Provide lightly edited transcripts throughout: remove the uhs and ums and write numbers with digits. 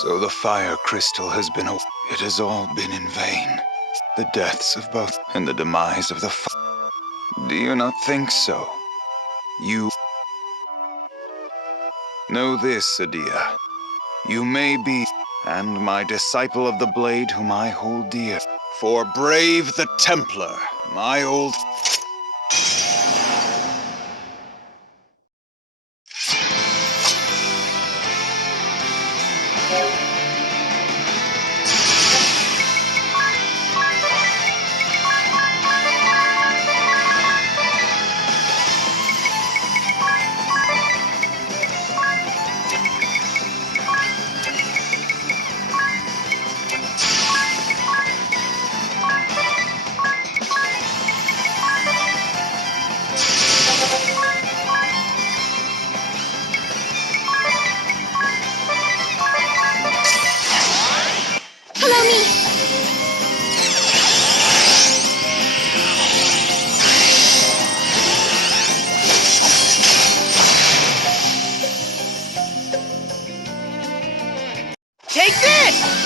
So the fire crystal has been it has all been in vain. The deaths of both and the demise of the Do you not think so? You know this, Adia. You may be, and my disciple of the blade whom I hold dear. For brave the Templar, my old... Follow me! Take this!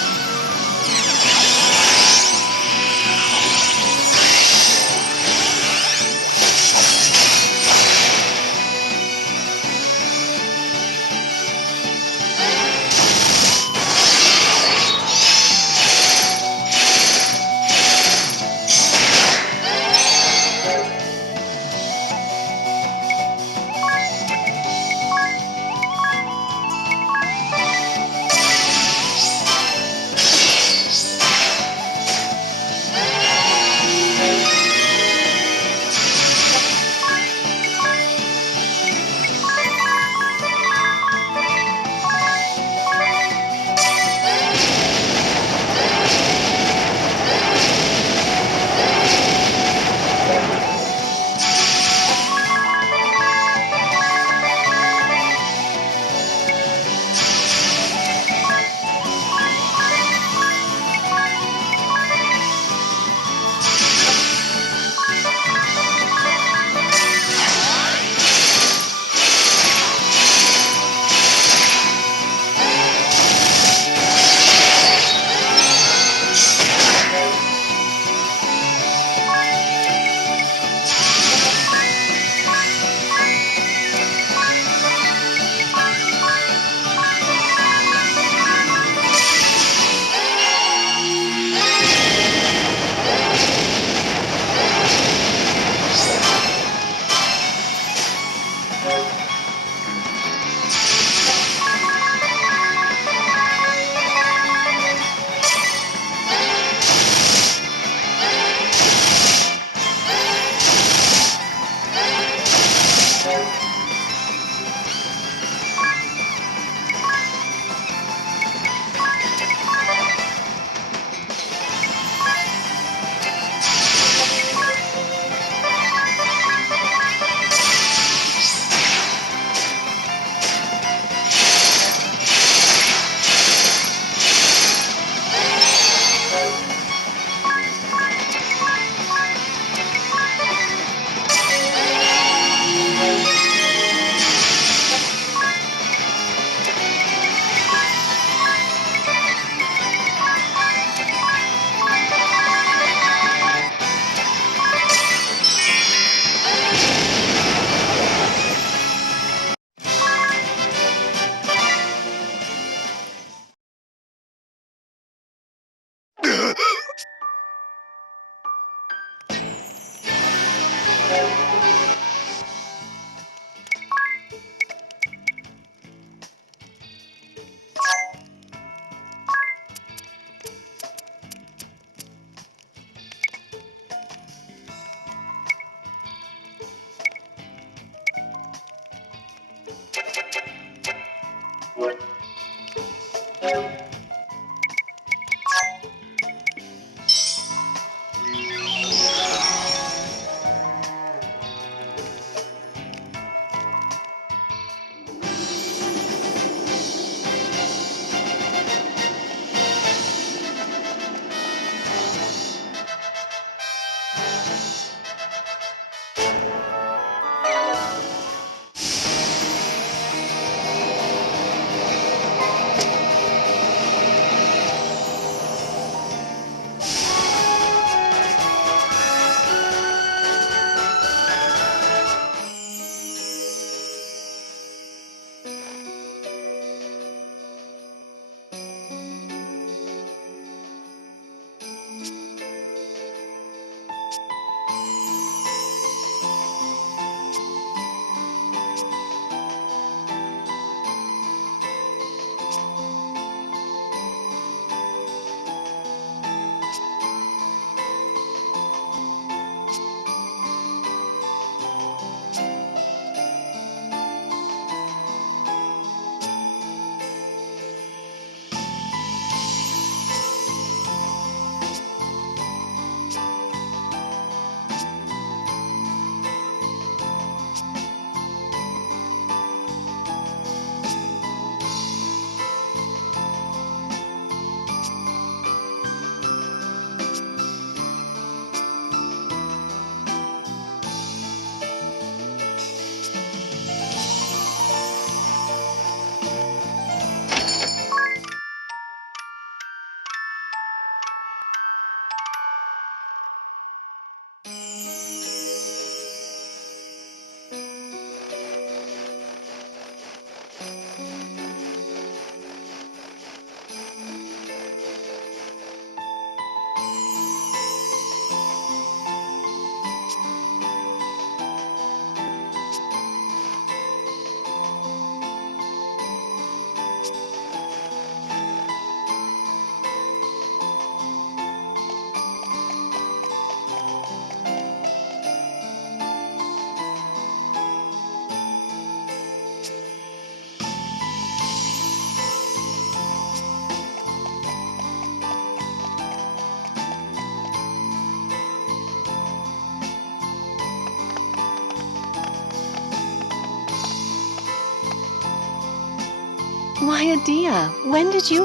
Why, Adia, when did you...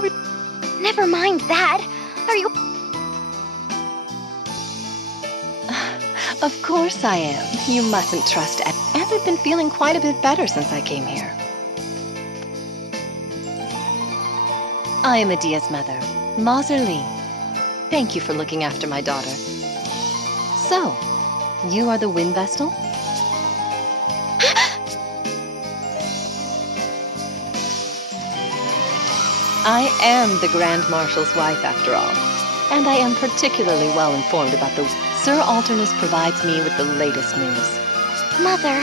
Never mind that. Are you... Of course I am. You mustn't trust Ed. And I've been feeling quite a bit better since I came here. I am Adia's mother, Mazer Lee. Thank you for looking after my daughter. So, you are the Wind Vestal? I am the Grand Marshal's wife, after all. And I am particularly well informed about the... Sir Alternus provides me with the latest news. Mother.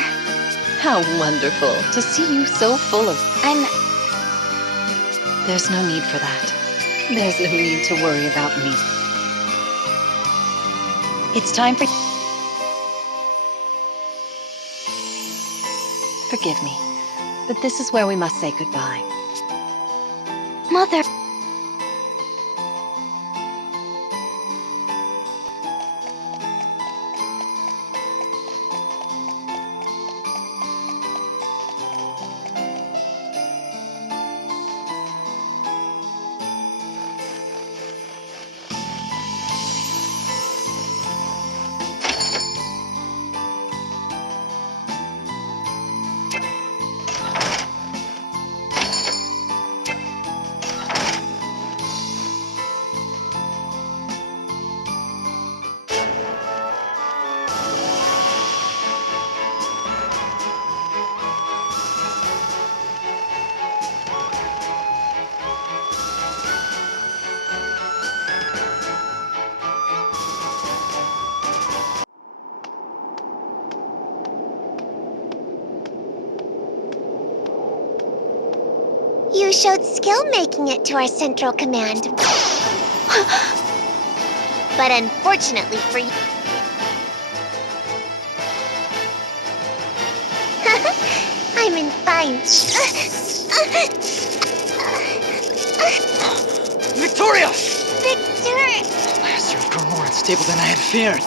How wonderful to see you so full of... There's no need for that. There's no need to worry about me. It's time for... Forgive me, but this is where we must say goodbye. Mother. You showed skill making it to our central command. But unfortunately for you... I'm in fine... Victoria! Victor! Alas, you've grown more unstable than I had feared.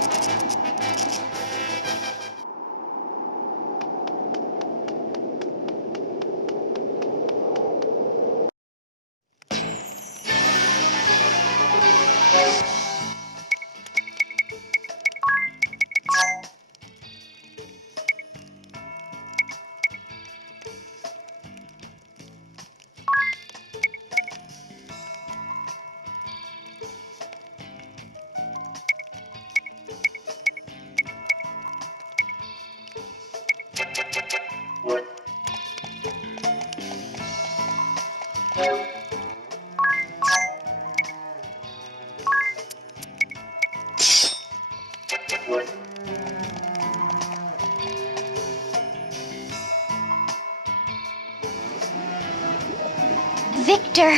Victor!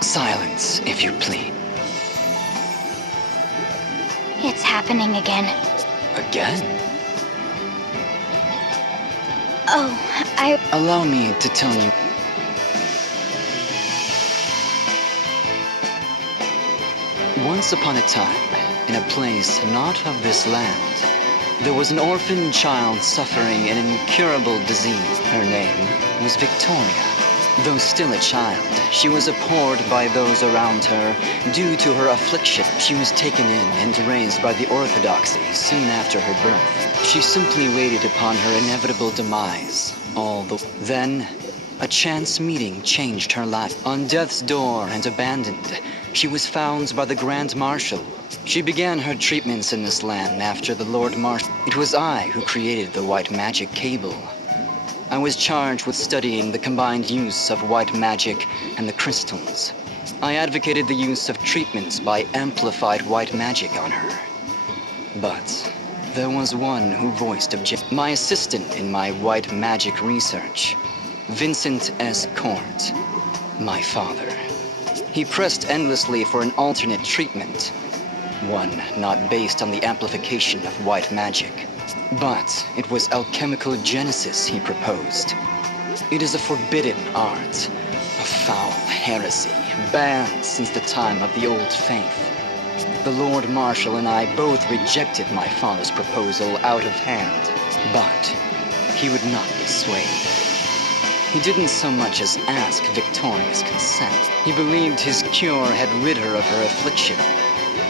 Silence, if you please. It's happening again. Again? Oh, Allow me to tell you. Once upon a time, in a place not of this land, there was an orphan child suffering an incurable disease. Her name was Victoria. Though still a child, she was abhorred by those around her due to her affliction. She was taken in and raised by the orthodoxy soon after her birth. She simply waited upon her inevitable demise. Then, a chance meeting changed her life. On death's door and abandoned, she was found by the Grand Marshal. She began her treatments in this land after the Lord Marshal. It was I who created the white magic cable. I was charged with studying the combined use of white magic and the crystals. I advocated the use of treatments by amplified white magic on her. But there was one who voiced objection. My assistant in my white magic research, Vincent S. Court, my father. He pressed endlessly for an alternate treatment, one not based on the amplification of white magic. But it was alchemical genesis he proposed. It is a forbidden art, a foul heresy, banned since the time of the Old Faith. The Lord Marshal and I both rejected my father's proposal out of hand, but he would not be swayed. He didn't so much as ask Victoria's consent. He believed his cure had rid her of her affliction,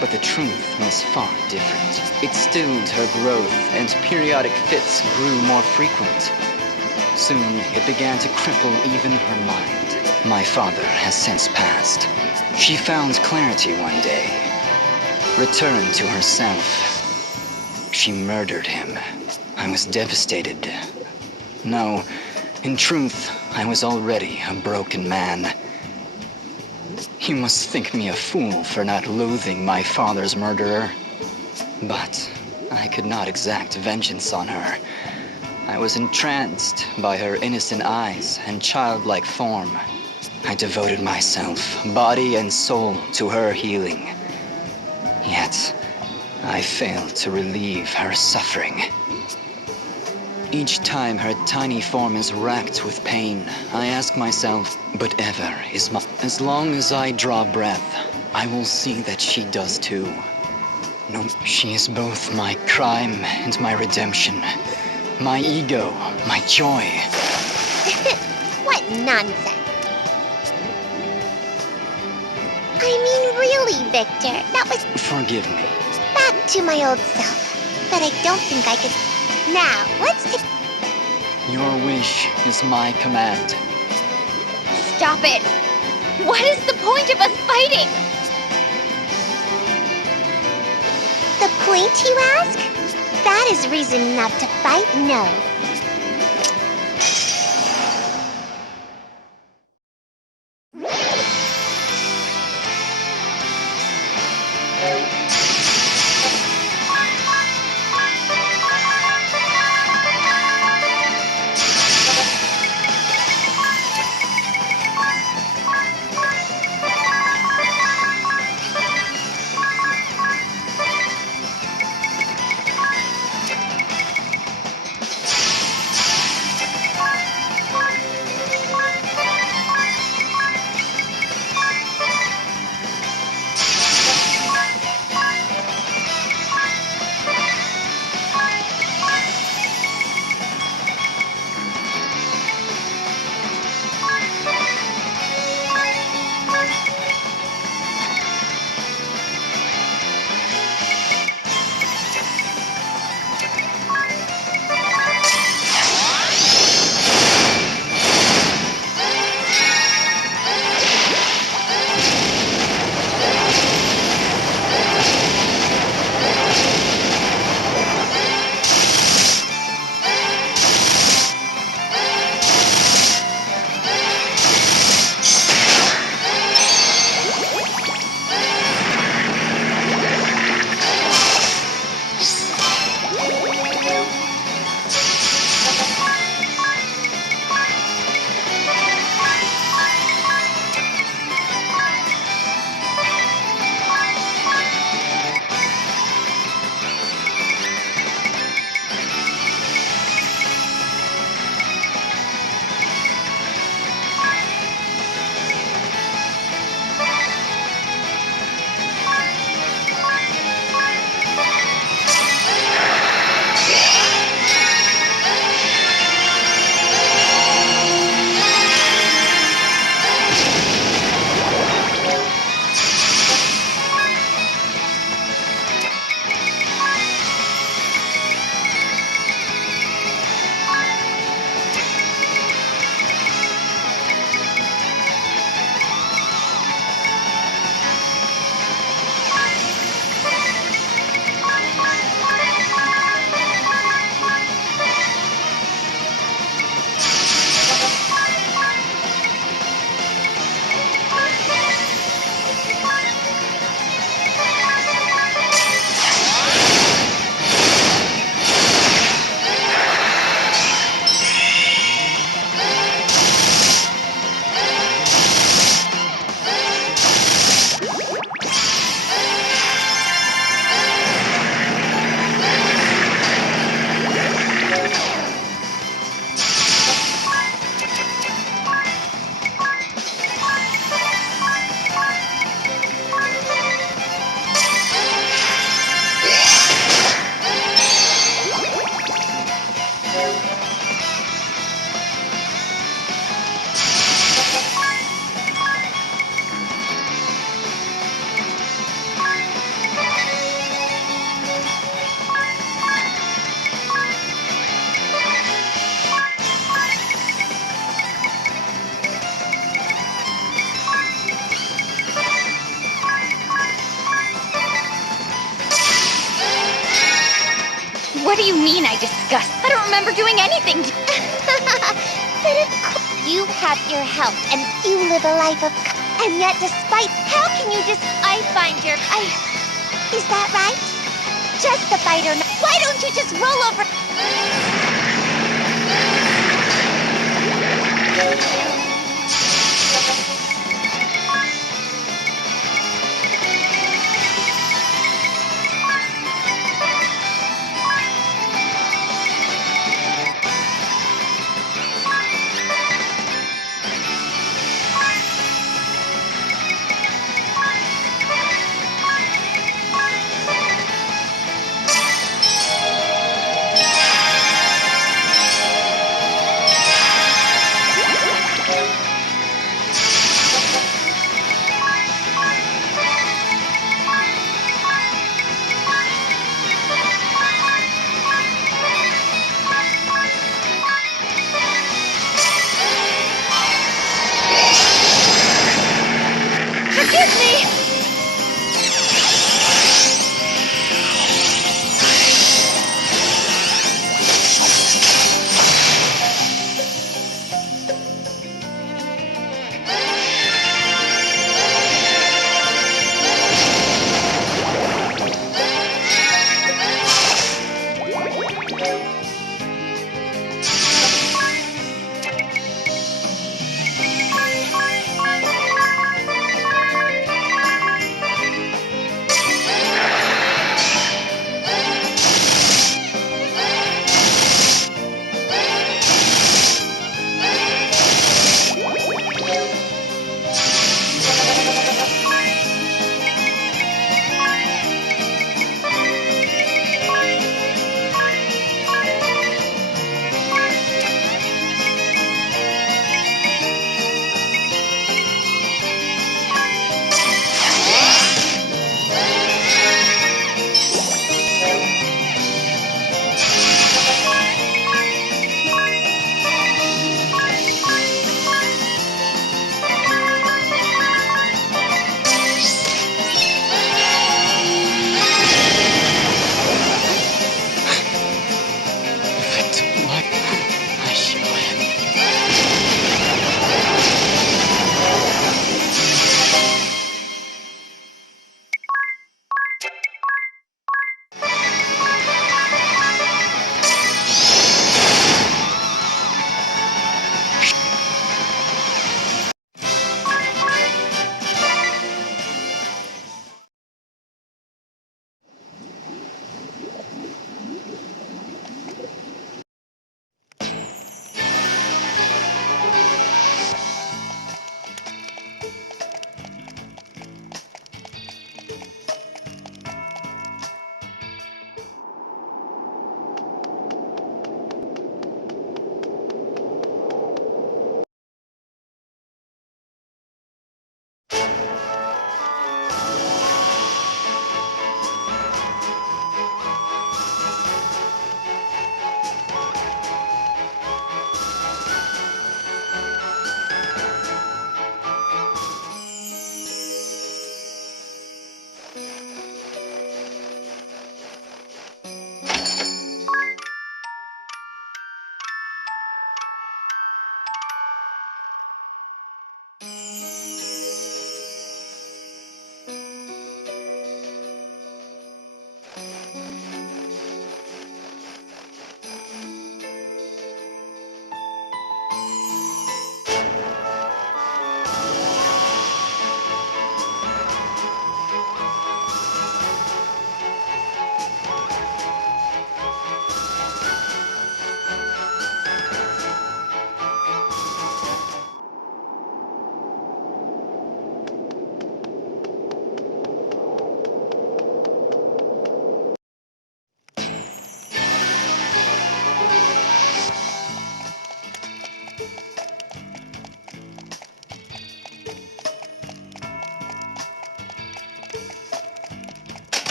but the truth was far different. It stilled her growth, and periodic fits grew more frequent. Soon, it began to cripple even her mind. My father has since passed. She found clarity one day, returned to herself. She murdered him. I was devastated. No, in truth, I was already a broken man. You must think me a fool for not loathing my father's murderer. But I could not exact vengeance on her. I was entranced by her innocent eyes and childlike form. I devoted myself, body and soul, to her healing. Yet, I failed to relieve her suffering. Each time her tiny form is racked with pain, I ask myself, but ever is my... As long as I draw breath, I will see that she does too. No, she is both my crime and my redemption. My ego, my joy. What nonsense. I mean, really, Victor, that was Forgive me. back to my old self. But I don't think I could... Now, let's take... Your wish is my command. Stop it! What is the point of us fighting? The point, you ask? That is reason enough to fight, no. nothing. But of course, you have your health and you live a life of. And yet, despite. How can you just. I find your. Is that right? Just the fight or not. Why don't you just roll over?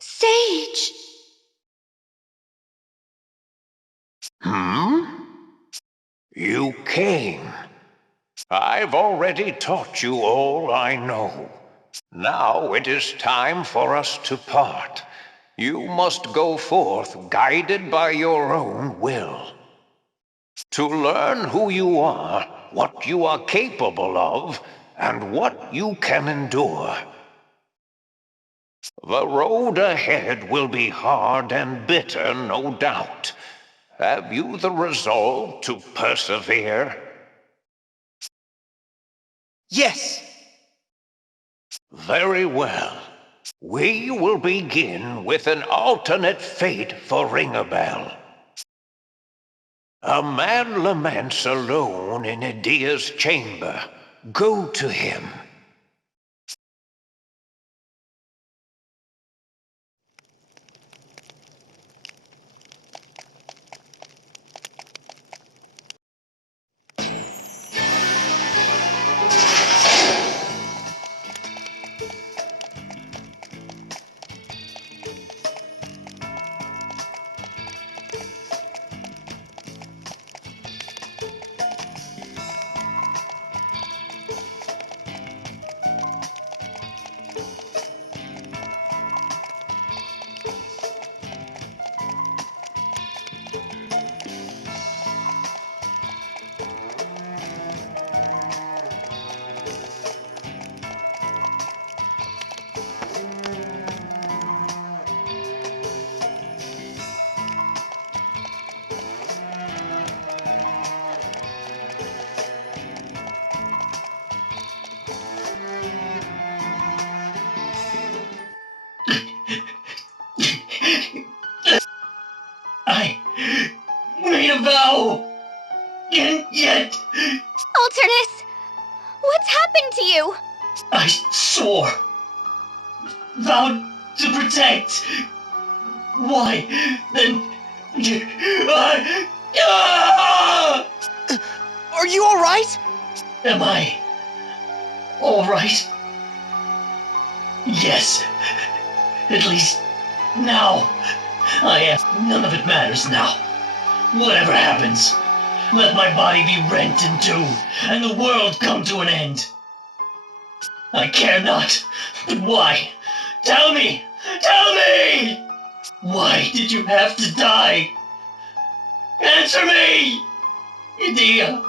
Sage! You came. I've already taught you all I know. Now it is time for us to part. You must go forth guided by your own will. To learn who you are, what you are capable of, and what you can endure. The road ahead will be hard and bitter, no doubt. Have you the resolve to persevere? Yes! Very well. We will begin with an alternate fate for Ringabel. A man laments alone in Idea's chamber. Go to him. I made a vow, and yet Alternus! What's happened to you? I swore, vowed to protect. Why, then, Are you alright? am I all right? Yes, at least now I am. None of it matters now. Whatever happens, let my body be rent in two, and the world come to an end. I care not, but why? Tell me! Tell me! Why did you have to die? Answer me! Idea!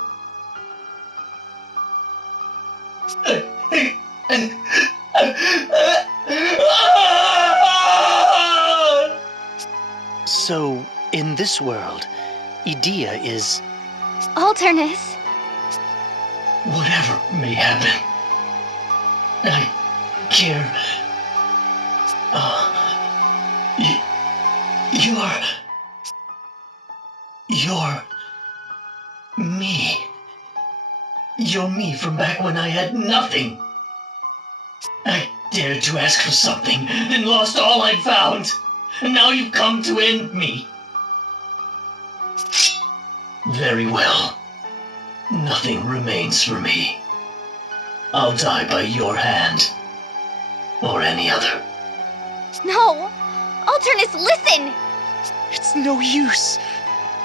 So, in this world, Idea is... Alternus! Whatever may happen, I care. You're me. You're me from back when I had nothing. I dared to ask for something, then lost all I'd found. And now you've come to end me. Very well. Nothing remains for me. I'll die by your hand. Or any other. No! Alternus, listen! It's no use.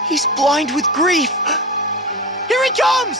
He's blind with grief. Here he comes!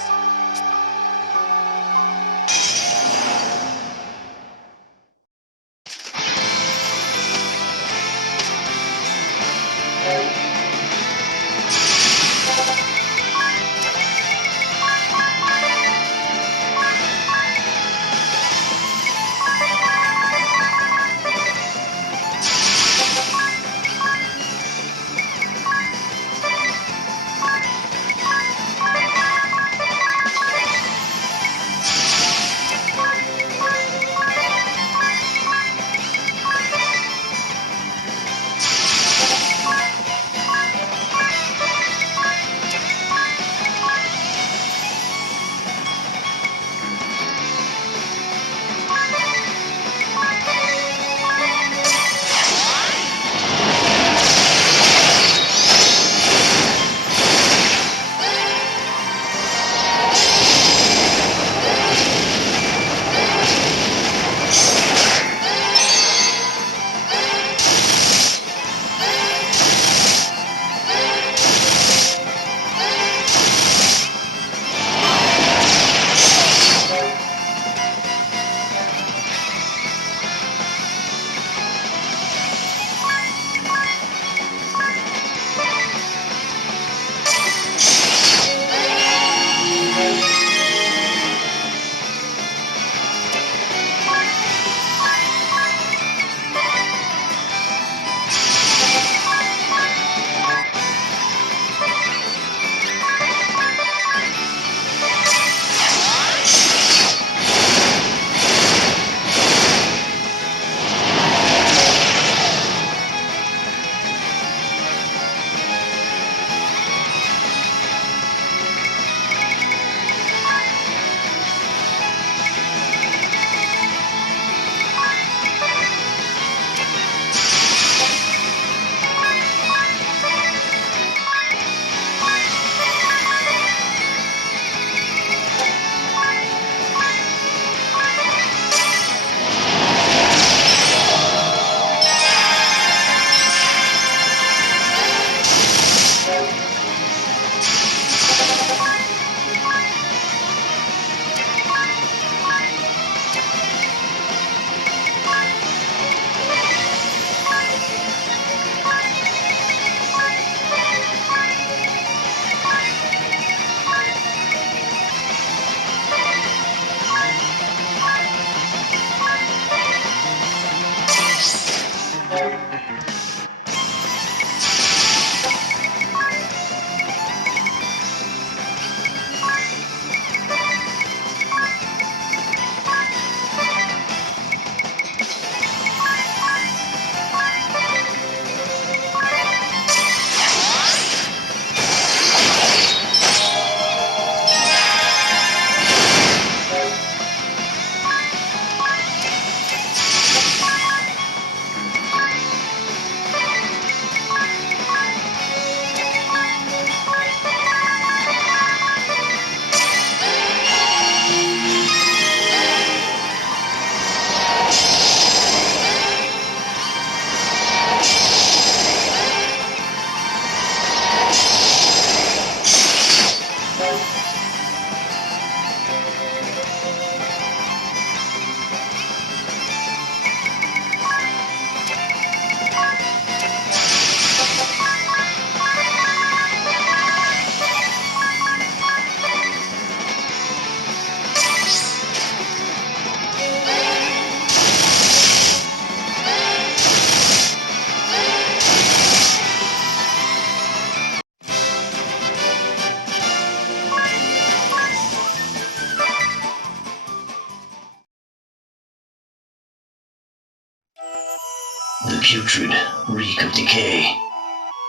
The putrid reek of decay,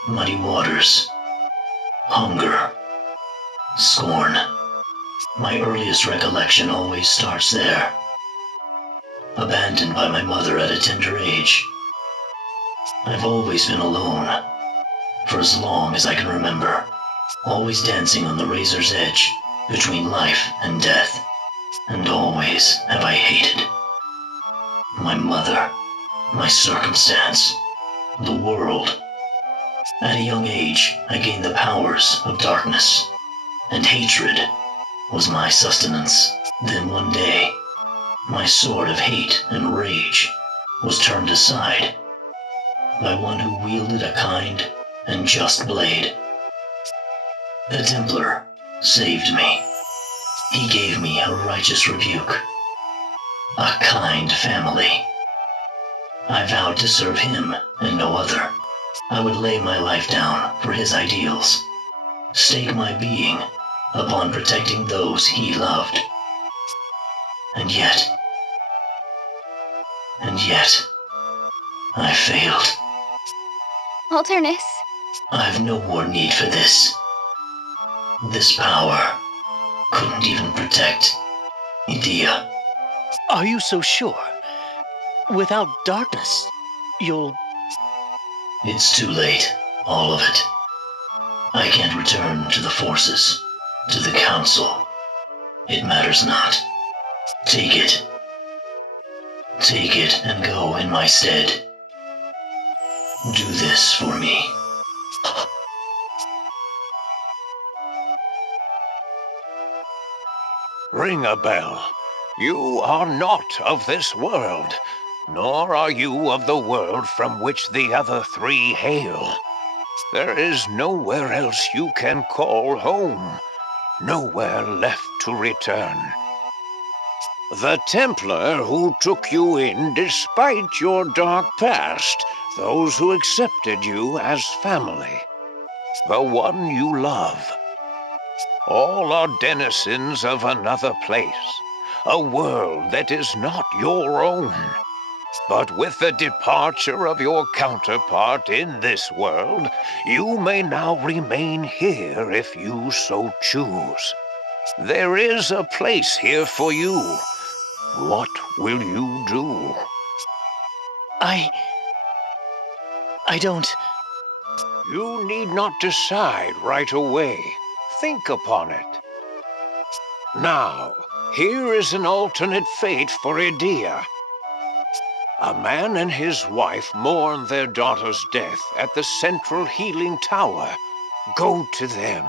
muddy waters, hunger, scorn. My earliest recollection always starts there. Abandoned by my mother at a tender age. I've always been alone, for as long as I can remember, always dancing on the razor's edge between life and death. And always have I hated my mother, my circumstance, the world. At a young age, I gained the powers of darkness, and hatred was my sustenance. Then one day, my sword of hate and rage was turned aside by one who wielded a kind and just blade. The Templar saved me. He gave me a righteous rebuke, a kind family. I vowed to serve him and no other. I would lay my life down for his ideals, stake my being upon protecting those he loved. And yet, I failed. Alternus. I've no more need for this. This power couldn't even protect Idea. Are you so sure? Without darkness, you'll... It's too late, all of it. I can't return to the forces, to the council. It matters not. Take it. Take it and go in my stead. Do this for me. Ring a bell. You are not of this world, nor are you of the world from which the other three hail. There is nowhere else you can call home, nowhere left to return. The Templar who took you in despite your dark past, those who accepted you as family, the one you love. All are denizens of another place, a world that is not your own. But with the departure of your counterpart in this world, you may now remain here if you so choose. There is a place here for you. What will you do? I don't... You need not decide right away. Think upon it. Now, here is an alternate fate for Idea. A man and his wife mourn their daughter's death at the central healing tower. Go to them.